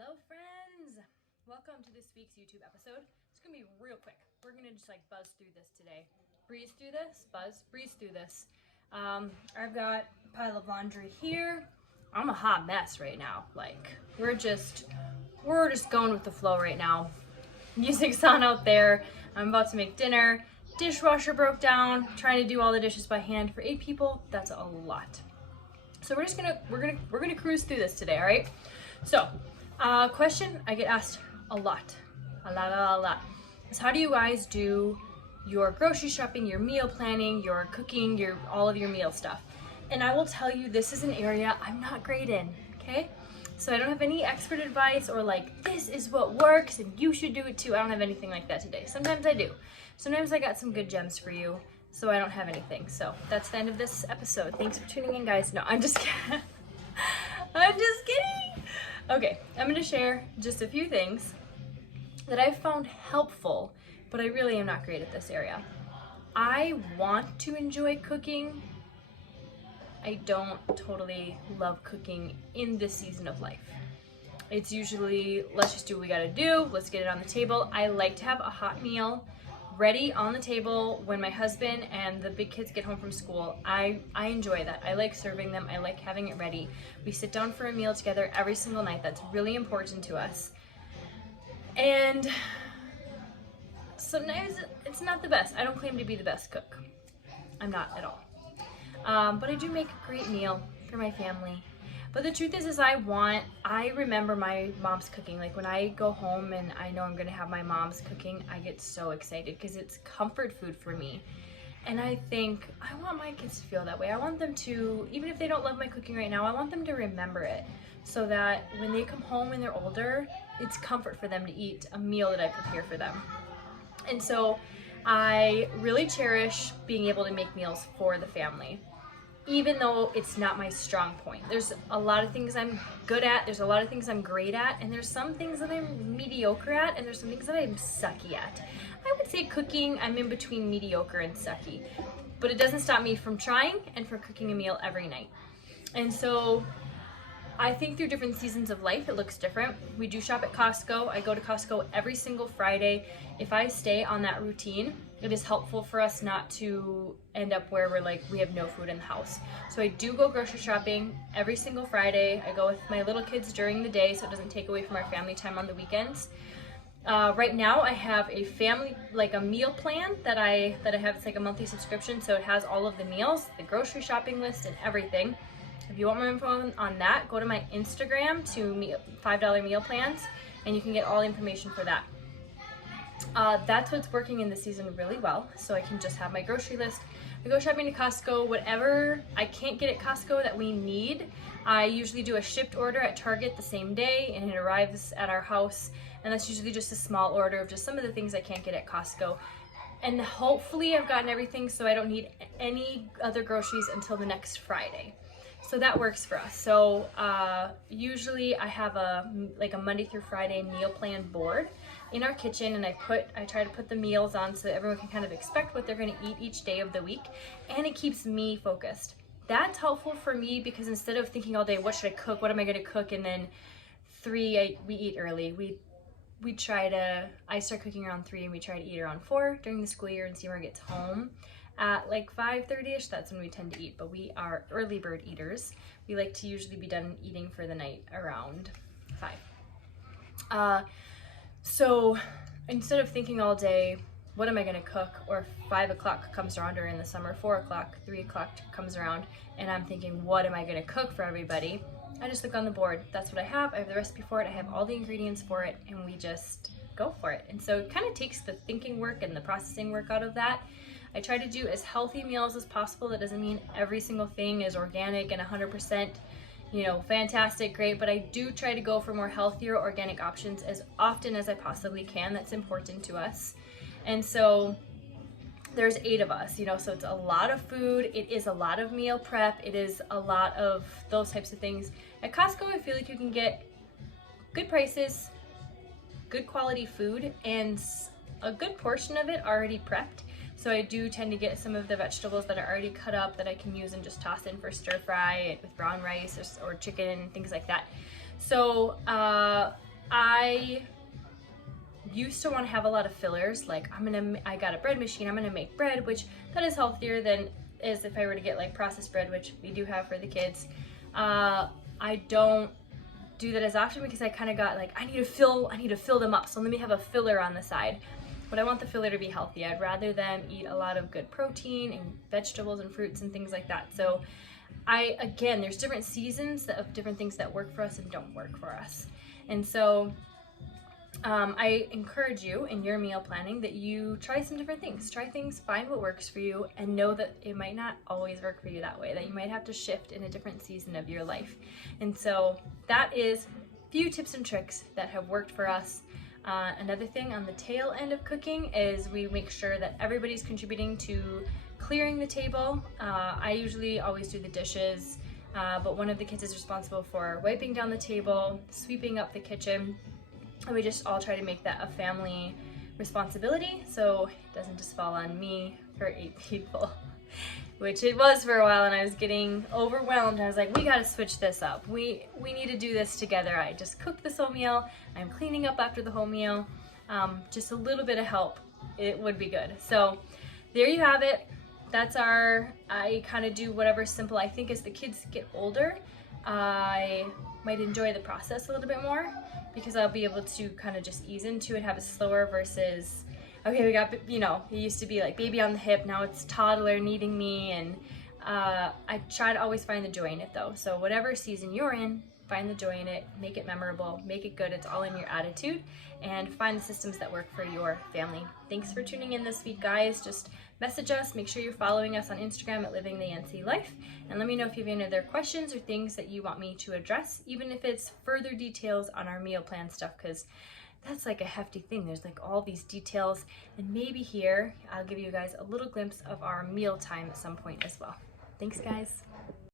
Hello friends! Welcome to this week's YouTube episode. It's gonna be real quick. We're gonna just like buzz through this today. Breeze through this, breeze through this. I've got a pile of laundry here. I'm a hot mess right now. Like we're just going with the flow right now. Music's on out there. I'm about to make dinner. Dishwasher broke down. Trying to do all the dishes by hand for 8 people. That's a lot. So we're gonna cruise through this today, all right? So, question I get asked a lot, is how do you guys do your grocery shopping, your meal planning, your cooking, all of your meal stuff? And I will tell you, this is an area I'm not great in, okay? So I don't have any expert advice or like, this is what works and you should do it too. I don't have anything like that today. Sometimes I do. Sometimes I got some good gems for you. So I don't have anything. So that's the end of this episode. Thanks for tuning in, guys. No, I'm just kidding. I'm just kidding. Okay, I'm going to share just a few things that I've found helpful, but I really am not great at this area. I want to enjoy cooking. I don't totally love cooking in this season of life. It's usually, let's just do what we got to do. Let's get it on the table. I like to have a hot meal ready on the table when my husband and the big kids get home from school. I enjoy that. I like serving them. I like having it ready. We sit down for a meal together every single night. That's really important to us. And sometimes it's not the best. I don't claim to be the best cook. I'm not at all. But I do make a great meal for my family. But the truth is I remember my mom's cooking. Like when I go home and I know I'm gonna have my mom's cooking, I get so excited because it's comfort food for me. And I think I want my kids to feel that way. I want them to, even if they don't love my cooking right now, I want them to remember it so that when they come home when they're older, it's comfort for them to eat a meal that I prepare for them. And so I really cherish being able to make meals for the family, even though it's not my strong point. There's a lot of things I'm good at, there's a lot of things I'm great at, and there's some things that I'm mediocre at, and there's some things that I'm sucky at. I would say cooking, I'm in between mediocre and sucky, but it doesn't stop me from trying and from cooking a meal every night. And so I think through different seasons of life, it looks different. We do shop at Costco. I go to Costco every single Friday. If I stay on that routine, it is helpful for us not to end up where we have no food in the house. So I do go grocery shopping every single Friday. I go with my little kids during the day so it doesn't take away from our family time on the weekends. Right now I have a family, like a meal plan that I have. It's like a monthly subscription, so it has all of the meals, the grocery shopping list and everything. If you want more info on that, go to my Instagram to $5 meal plans, and you can get all the information for that. That's what's working in this season really well, so I can just have my grocery list. I go shopping to Costco, whatever I can't get at Costco that we need, I usually do a shipped order at Target the same day, and it arrives at our house, and that's usually just a small order of just some of the things I can't get at Costco. And hopefully I've gotten everything so I don't need any other groceries until the next Friday. So that works for us. So usually I have a Monday through Friday meal plan board in our kitchen, and I try to put the meals on so that everyone can kind of expect what they're going to eat each day of the week, and it keeps me focused. That's helpful for me because instead of thinking all day, what should I cook? What am I going to cook? And then we eat early. I start cooking around 3 and we try to eat around 4 during the school year, and Seymour gets home at like 5:30ish. That's when we tend to eat, but we are early bird eaters. We like to usually be done eating for the night around 5. So instead of thinking all day, what am I gonna cook? Or 5 o'clock comes around, or in the summer, 4 o'clock, 3 o'clock comes around, and I'm thinking, what am I gonna cook for everybody? I just look on the board. That's what I have. I have the recipe for it. I have all the ingredients for it, and we just go for it. And so it kind of takes the thinking work and the processing work out of that. I try to do as healthy meals as possible. That doesn't mean every single thing is organic and 100%, fantastic, great, but I do try to go for more healthier organic options as often as I possibly can. That's important to us. And so there's 8 of us, so it's a lot of food. It is a lot of meal prep. It is a lot of those types of things. At Costco, I feel like you can get good prices, good quality food, and a good portion of it already prepped. So I do tend to get some of the vegetables that are already cut up that I can use and just toss in for stir fry with brown rice or chicken, things like that. So I used to want to have a lot of fillers, like I got a bread machine, I'm gonna make bread, which that is healthier than is if I were to get like processed bread, which we do have for the kids. I don't do that as often because I kind of got like, I need to fill them up, so let me have a filler on the side. But I want the filler to be healthy. I'd rather them eat a lot of good protein and vegetables and fruits and things like that. So again, there's different seasons of different things that work for us and don't work for us. And so I encourage you in your meal planning that you try some different things. Try things, find what works for you, and know that it might not always work for you that way, that you might have to shift in a different season of your life. And so that is a few tips and tricks that have worked for us. Another thing on the tail end of cooking is we make sure that everybody's contributing to clearing the table. I usually always do the dishes, but one of the kids is responsible for wiping down the table, sweeping up the kitchen, and we just all try to make that a family responsibility so it doesn't just fall on me for 8 people, which it was for a while, and I was getting overwhelmed. I was like, we gotta switch this up. We need to do this together. I just cooked this whole meal. I'm cleaning up after the whole meal. Just a little bit of help, it would be good. So there you have it. That's I kind of do whatever simple. I think as the kids get older, I might enjoy the process a little bit more because I'll be able to kind of just ease into it, have it slower versus, okay, we got, it used to be like baby on the hip, now it's toddler needing me, and I try to always find the joy in it though. So whatever season you're in, find the joy in it, make it memorable, make it good. It's all in your attitude, and find the systems that work for your family. Thanks for tuning in this week, guys. Just message us. Make sure you're following us on Instagram at Living the NC Life, and let me know if you have any other questions or things that you want me to address, even if it's further details on our meal plan stuff, because that's like a hefty thing. There's like all these details, and maybe here I'll give you guys a little glimpse of our meal time at some point as well. Thanks, guys.